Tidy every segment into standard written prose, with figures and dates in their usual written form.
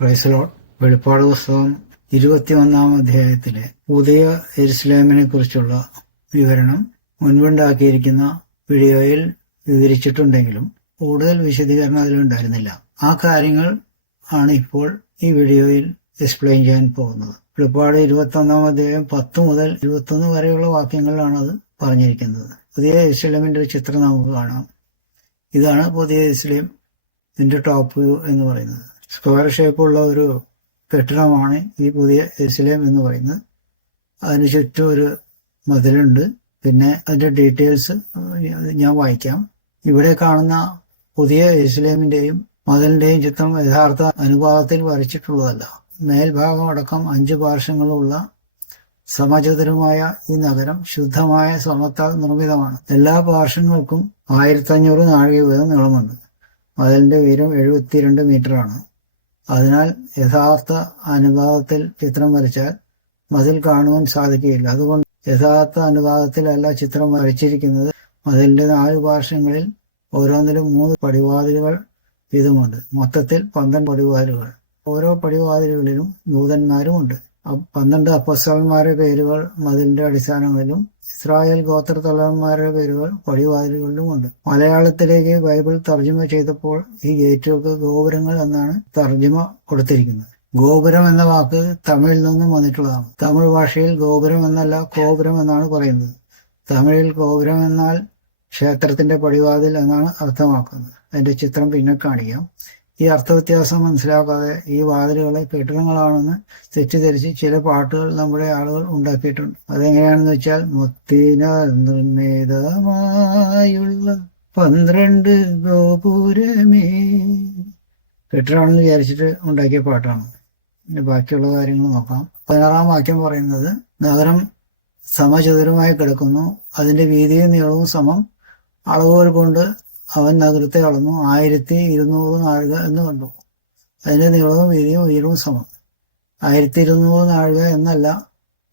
Praise Lord. വെളിപ്പാട് പുസ്തകം 21-ാം അധ്യായത്തിലെ പുതിയ യെരുശലേമിനെ കുറിച്ചുള്ള വിവരണം മുൻപുണ്ടാക്കിയിരിക്കുന്ന വീഡിയോയിൽ വിവരിച്ചിട്ടുണ്ടെങ്കിലും കൂടുതൽ വിശദീകരണം അതിലുണ്ടായിരുന്നില്ല. ആ കാര്യങ്ങൾ ആണ് ഇപ്പോൾ ഈ വീഡിയോയിൽ എക്സ്പ്ലെയിൻ ചെയ്യാൻ പോകുന്നത്. വെളിപ്പാട് 21-ാം അധ്യായം 10 മുതൽ 21 വരെയുള്ള വാക്യങ്ങളിലാണ് അത് പറഞ്ഞിരിക്കുന്നത്. പുതിയ യെരുശലേമിന്റെ ഒരു ചിത്രം നമുക്ക് കാണാം. ഇതാണ് പുതിയ യെരുശലേം, ഇതിന്റെ ടോപ്പ് വ്യൂ എന്ന് പറയുന്നത്. സ്ക്വയർ ഷേപ്പുള്ള ഒരു കെട്ടിടമാണ് ഈ പുതിയ യെരുശലേം എന്ന് പറയുന്നത്. അതിന് ചുറ്റും ഒരു മതിലുണ്ട്. പിന്നെ അതിന്റെ ഡീറ്റെയിൽസ് ഞാൻ വായിക്കാം. ഇവിടെ കാണുന്ന പുതിയ യെരുശലേമിന്റെയും മതിലിന്റെയും ചിത്രം യഥാർത്ഥ അനുപാതത്തിൽ വരച്ചിട്ടുള്ളതല്ല. മേൽഭാഗം അടക്കം 5 പാർശ്വങ്ങളുള്ള സമചതുരമായ ഈ നഗരം ശുദ്ധമായ സ്വർണത്താൽ നിർമ്മിതമാണ്. എല്ലാ പാർശ്വങ്ങൾക്കും 1500 നാഴിക വീതം നീളമുണ്ട്. മതിലിന്റെ ഉയരം 72 മീറ്ററാണ്. അതിനാൽ യഥാർത്ഥ അനുപാതത്തിൽ ചിത്രം വരച്ചാൽ മതിൽ കാണുവാൻ സാധിക്കുകയില്ല. അതുകൊണ്ട് യഥാർത്ഥ അനുപാതത്തിലല്ല ചിത്രം വരച്ചിരിക്കുന്നത്. മതിലിന്റെ 4 പാർശ്വങ്ങളിൽ ഓരോന്നിലും 3 പടിവാതിലുകൾ വീതമുണ്ട്. മൊത്തത്തിൽ 12 പടിവാതിലുകൾ. ഓരോ പടിവാതിലുകളിലും ദൂതന്മാരുമുണ്ട്. 12 അപ്പോസ്തലന്മാരുടെ പേരുകൾ മതിലിന്റെ അടിസ്ഥാനങ്ങളിലും ഇസ്രായേൽ ഗോത്രത്തലവന്മാരുടെ പേരുകൾ പടിവാതിലുകളിലുമുണ്ട്. മലയാളത്തിലേക്ക് ബൈബിൾ തർജ്ജമ ചെയ്തപ്പോൾ ഈ ഗേറ്റുകൾക്ക് ഗോപുരങ്ങൾ എന്നാണ് തർജ്ജമ കൊടുത്തിരിക്കുന്നത്. ഗോപുരം എന്ന വാക്ക് തമിഴിൽ നിന്നും വന്നിട്ടുള്ളതാണ്. തമിഴ് ഭാഷയിൽ ഗോപുരം എന്നല്ല കോപുരം എന്നാണ് പറയുന്നത്. തമിഴിൽ ഗോപുരം എന്നാൽ ക്ഷേത്രത്തിന്റെ പടിവാതിൽ എന്നാണ് അർത്ഥമാക്കുന്നത്. അതിന്റെ ചിത്രം പിന്നെ കാണിക്കാം. ഈ അർത്ഥവ്യത്യാസം മനസ്സിലാക്കാതെ ഈ വാതിലുകളെ കെട്ടിടങ്ങളാണെന്ന് തെറ്റിദ്ധരിച്ച് ചില പാട്ടുകൾ നമ്മുടെ ആളുകൾ ഉണ്ടാക്കിയിട്ടുണ്ട്. അതെങ്ങനെയാണെന്ന് വെച്ചാൽ, മുത്തിനാൽ നിർമ്മിതമായുള്ള 12 ഗോപുരമേ, കെട്ടിടമാണെന്ന് വിചാരിച്ചിട്ട് ഉണ്ടാക്കിയ പാട്ടാണ്. ബാക്കിയുള്ള കാര്യങ്ങൾ നോക്കാം. 16-ാം വാക്യം പറയുന്നത്, നഗരം സമചതുരമായി കിടക്കുന്നു, അതിന്റെ വീതിയും നീളവും സമം. അളവുകൾ കൊണ്ട് അവൻ നഗരത്തെ അളന്നു, 1200 നാഴിക എന്ന് കണ്ടു. അതിന്റെ നീളവും വീതിയും ഉയരവും സമം. 1200 നാഴിക എന്നല്ല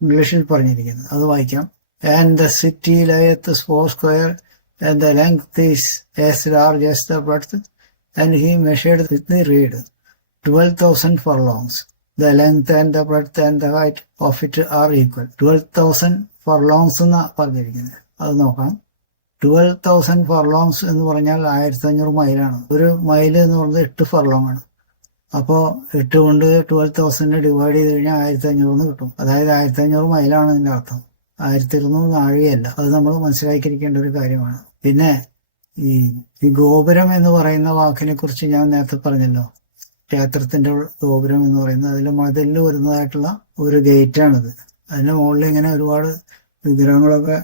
ഇംഗ്ലീഷിൽ പറഞ്ഞിരിക്കുന്നത്. അത് വായിക്കാം. And the city lieth 4 square and the length is as large as the breadth and he measured with the reed 12,000 furlongs. The length and the breadth and the height of it are equal. 12,000 furlongs എന്നാ പറഞ്ഞിരിക്കുന്നത്. അത് നോക്കാം. 12,000 furlongs എന്ന് പറഞ്ഞാൽ 1500 മൈലാണ്. ഒരു mile എന്ന് പറയുന്നത് 8 furlong ആണ്. അപ്പോൾ 8 കൊണ്ട് 12,000 ഡിവൈഡ് ചെയ്ത് കഴിഞ്ഞാൽ 1500 കിട്ടും. അതായത് 1500 മൈലാണ് അതിന്റെ അർത്ഥം. 1200 നാഴികയല്ല. അത് നമ്മൾ മനസ്സിലാക്കിയിരിക്കേണ്ട ഒരു കാര്യമാണ്. പിന്നെ ഈ ഗോപുരം എന്ന് പറയുന്ന വാക്കിനെ കുറിച്ച് ഞാൻ നേരത്തെ പറഞ്ഞല്ലോ. ക്ഷേത്രത്തിന്റെ ഗോപുരം എന്ന് പറയുന്നത് അതിൽ മതിലിൽ വരുന്നതായിട്ടുള്ള ഒരു ഗേറ്റാണിത്. അതിന്റെ മുകളിൽ ഇങ്ങനെ ഒരുപാട് വിഗ്രഹങ്ങളൊക്കെ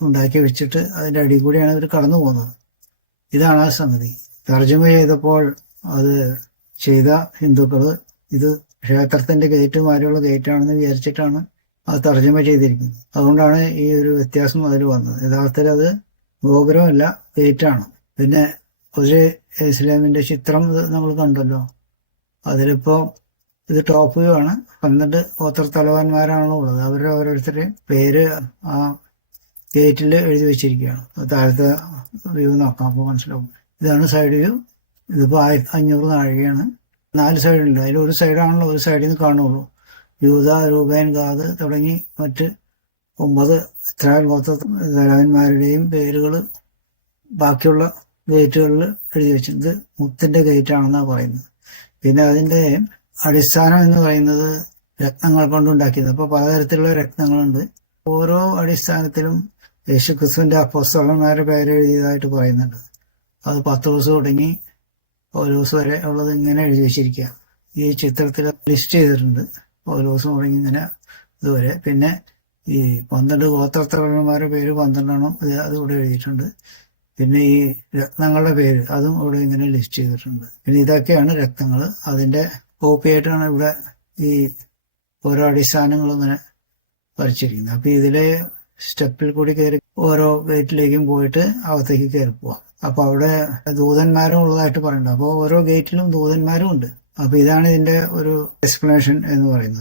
ഉണ്ടാക്കി വെച്ചിട്ട് അതിന്റെ അടിയിൽ കൂടിയാണ് ഇവർ കടന്നു പോകുന്നത്. ഇതാണ് ആ സംഗതി. തർജ്ജമ ചെയ്തപ്പോൾ അത് ചെയ്ത ഹിന്ദുക്കള് ഇത് ക്ഷേത്രത്തിന്റെ ഗേറ്റ് മാതിരിയുള്ള ഗേറ്റാണെന്ന് വിചാരിച്ചിട്ടാണ് അത് തർജ്ജമ ചെയ്തിരിക്കുന്നത്. അതുകൊണ്ടാണ് ഈ ഒരു വ്യത്യാസം അതിൽ വന്നത്. യഥാർത്ഥത്തിൽ അത് ഗോപുരമല്ല, ഗേറ്റാണ്. പിന്നെ ഒരു യെരുശലേമിന്റെ ചിത്രം നമ്മൾ കണ്ടല്ലോ. അതിലിപ്പോ ഇത് ടോപ്പ് വ്യൂ ആണ്. 12 ഗോത്രത്തലവന്മാരാണല്ലോ ഉള്ളത്. അവരുടെ ഓരോരുത്തരുടെയും പേര് ആ ഗേറ്റിൽ എഴുതി വെച്ചിരിക്കുകയാണ്. താഴത്തെ വ്യൂ നോക്കാം, അപ്പോൾ മനസ്സിലാവും. ഇതാണ് സൈഡ് വ്യൂ. ഇതിപ്പോ 1500 നാഴികയാണ്. 4 സൈഡുണ്ട്. അതിൽ ഒരു സൈഡാണല്ലോ ഒരു സൈഡിൽ നിന്ന് കാണുള്ളൂ. യൂദ, രൂബേൻ, ഗാദ് തുടങ്ങി മറ്റ് 9 ഇസ്രായേൽ ഗോത്രത്തലവന്മാരുടെയും പേരുകൾ ബാക്കിയുള്ള ഗേറ്റുകളിൽ എഴുതി വെച്ചിട്ടുണ്ട്. മുത്തിന്റെ ഗേറ്റ് ആണെന്നാണ് പറയുന്നത്. പിന്നെ അതിന്റെ അടിസ്ഥാനം എന്ന് പറയുന്നത് രത്നങ്ങൾ കൊണ്ടുണ്ടാക്കിയത്. അപ്പൊ പലതരത്തിലുള്ള രത്നങ്ങളുണ്ട്. ഓരോ അടിസ്ഥാനത്തിലും യേശുക്രിസ്തുവിന്റെ അപ്പോസ്തലന്മാരുടെ പേര് എഴുതിയതായിട്ട് പറയുന്നുണ്ട്. അത് 10 ദിവസം തുടങ്ങി ഒരു ദിവസം വരെ ഉള്ളത് ഇങ്ങനെ എഴുതി വെച്ചിരിക്കുക. ഈ ചിത്രത്തിൽ ലിസ്റ്റ് ചെയ്തിട്ടുണ്ട്. ഒരു ദിവസം തുടങ്ങി ഇങ്ങനെ ഇതുവരെ. പിന്നെ ഈ 12 ഗോത്രത്തലവന്മാരുടെ പേര് 12 അത് ഇവിടെ എഴുതിയിട്ടുണ്ട്. പിന്നെ ഈ രത്നങ്ങളുടെ പേര് അതും ഇവിടെ ഇങ്ങനെ ലിസ്റ്റ് ചെയ്തിട്ടുണ്ട്. പിന്നെ ഇതൊക്കെയാണ് രത്നങ്ങൾ. അതിന്റെ കോപ്പി ആയിട്ടാണ് ഇവിടെ ഈ ഓരോ അടിസ്ഥാനങ്ങളും ഇങ്ങനെ വരച്ചിരിക്കുന്നത്. അപ്പൊ ഇതിലെ സ്റ്റെപ്പിൽ കൂടി കയറി ഓരോ ഗേറ്റിലേക്കും പോയിട്ട് അകത്തേക്ക് കയറി പോവാം. അപ്പൊ അവിടെ ദൂതന്മാരും ഉള്ളതായിട്ട് പറയുന്നുണ്ട്. അപ്പോൾ ഓരോ ഗേറ്റിലും ദൂതന്മാരും ഉണ്ട്. അപ്പൊ ഇതാണ് ഇതിന്റെ ഒരു എക്സ്പ്ലനേഷൻ എന്ന് പറയുന്നത്.